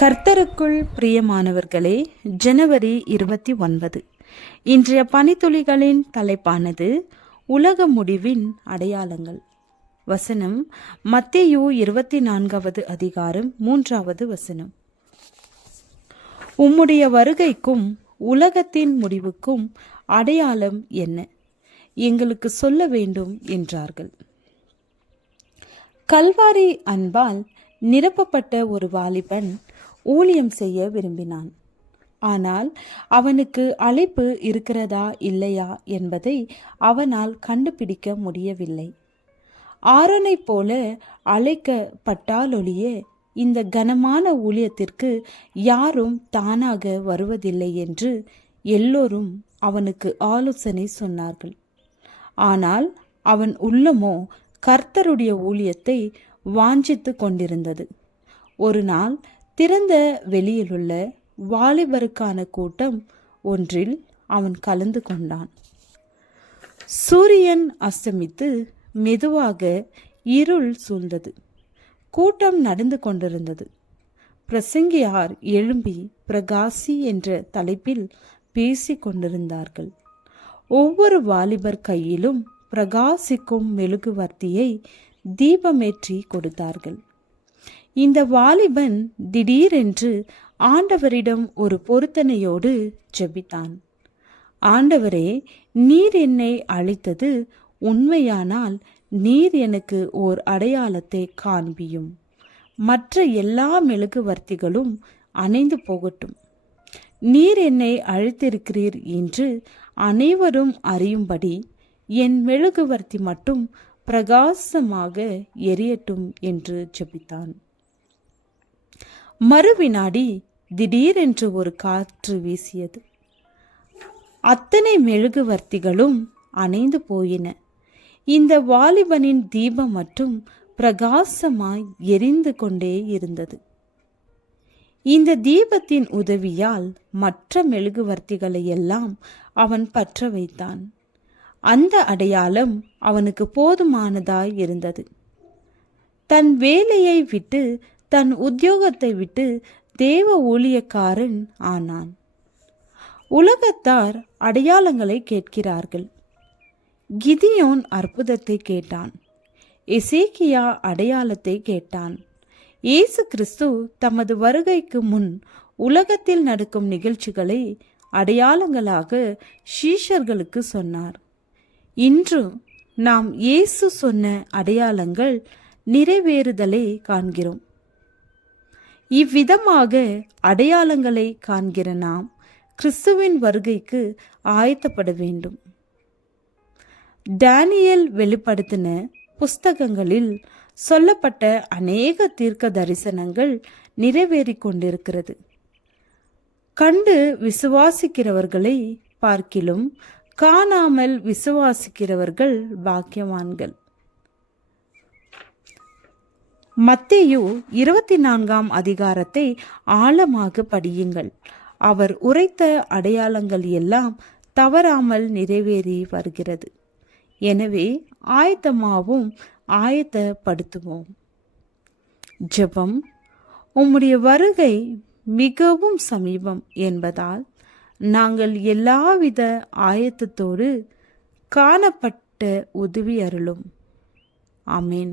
கர்த்தருக்குள் பிரியமானவர்களே, ஜனவரி 29 இன்றைய பனித்துளிகளின் தலைப்பானது உலக முடிவின் அடையாளங்கள். வசனம் மத்தேயு 24 அதிகாரம் 3 வசனம். உம்முடைய வருகைக்கும் உலகத்தின் முடிவுக்கும் அடையாளம் என்ன? எங்களுக்கு சொல்ல வேண்டும் என்றார்கள். கல்வாரி அன்பால் நிரப்பப்பட்ட ஒரு வாலிபன் ஊழியம் செய்ய விரும்பினான். ஆனால் அவனுக்கு அழைப்பு இருக்கிறதா இல்லையா என்பதை அவனால் கண்டுபிடிக்க முடியவில்லை. ஆரோனை போல அழைக்கப்பட்டாலொழிய இந்த கனமான ஊழியத்திற்கு யாரும் தானாக வருவதில்லை என்று எல்லோரும் அவனுக்கு ஆலோசனை சொன்னார்கள். ஆனால் அவன் உள்ளமோ கர்த்தருடைய ஊழியத்தை வாஞ்சித்து கொண்டிருந்தது. ஒரு நாள் திறந்த வெளியிலுள்ள வாலிபருக்கான கூட்டம் ஒன்றில் அவன் கலந்து கொண்டான். சூரியன் அஸ்தமித்து மெதுவாக இருள் சூழ்ந்தது. கூட்டம் நடந்து கொண்டிருந்தது. பிரசங்கியார் எழும்பி பிரகாசி என்ற தலைப்பில் பேசிக் கொண்டிருந்தார்கள். ஒவ்வொரு வாலிபர் கையிலும் பிரகாசிக்கும் மெழுகுவர்த்தியை தீபமேற்றி கொடுத்தார்கள். இந்த வாலிபன் திடீரென்று ஆண்டவரிடம் ஒரு பொருத்தனையோடு ஜெபித்தான். ஆண்டவரே, நீர் என்னை அழைத்தது உண்மையானால் நீர் எனக்கு ஓர் அடையாளத்தை காண்பியும். மற்ற எல்லா மெழுகுவர்த்திகளும் அணைந்து போகட்டும். நீர் என்னை அழைத்திருக்கிறீர் என்று அனைவரும் அறியும்படி என் மெழுகுவர்த்தி மட்டும் பிரகாசமாக எரியட்டும் என்று ஜெபித்தான். மறுவினாடி திடீரென்று ஒரு காற்று வீசியது. அத்தனை மெழுகுவர்த்திகளும் அணைந்து போயின. இந்த வாலிபனின் தீபம் மட்டும் பிரகாசமாய் எரிந்து கொண்டே இருந்தது. இந்த தீபத்தின் உதவியால் மற்ற மெழுகுவர்த்திகளை எல்லாம் அவன் பற்ற வைத்தான். அந்த அடையாளம் அவனுக்கு போதுமானதாய் இருந்தது. தன் வேலையை விட்டு, தன் உத்தியோகத்தை விட்டு தேவ ஊழியக்காரன் ஆனான். உலகத்தார் அடையாளங்களை கேட்கிறார்கள். கிதியோன் அற்புதத்தை கேட்டான். எசேக்கியா அடையாளத்தை கேட்டான். இயேசு கிறிஸ்து தமது வருகைக்கு முன் உலகத்தில் நடக்கும் நிகழ்ச்சிகளை அடையாளங்களாக சீஷர்களுக்கு சொன்னார். இன்று நாம் இயேசு சொன்ன அடையாளங்கள் நிறைவேறுதலை காண்கிறோம். இவ்விதமாக அடையாளங்களை காண்கிற நாம் கிறிஸ்துவின் வருகைக்கு ஆயத்தப்பட வேண்டும். தானியேல் வெளிப்படுத்தின புஸ்தகங்களில் சொல்லப்பட்ட அநேக தீர்க்க தரிசனங்கள் நிறைவேறிக் கொண்டிருக்கிறது. கண்டு விசுவாசிக்கிறவர்களை பார்க்கிலும் காணாமல் விசுவாசிக்கிறவர்கள் பாக்கியவான்கள். மத்தேயு 24 அதிகாரத்தை ஆழமாக படியுங்கள். அவர் உரைத்த அடையாளங்கள் எல்லாம் தவறாமல் நிறைவேறி வருகிறது. எனவே ஆயத்தமாவும் ஆயத்தப்படுத்துவோம். ஜெபம். உம்முடைய வருகை மிகவும் சமீபம் என்பதால் நாங்கள் எல்லாவித ஆயத்தத்தோடு காணப்பட்ட உதவி அருளும். ஆமேன்.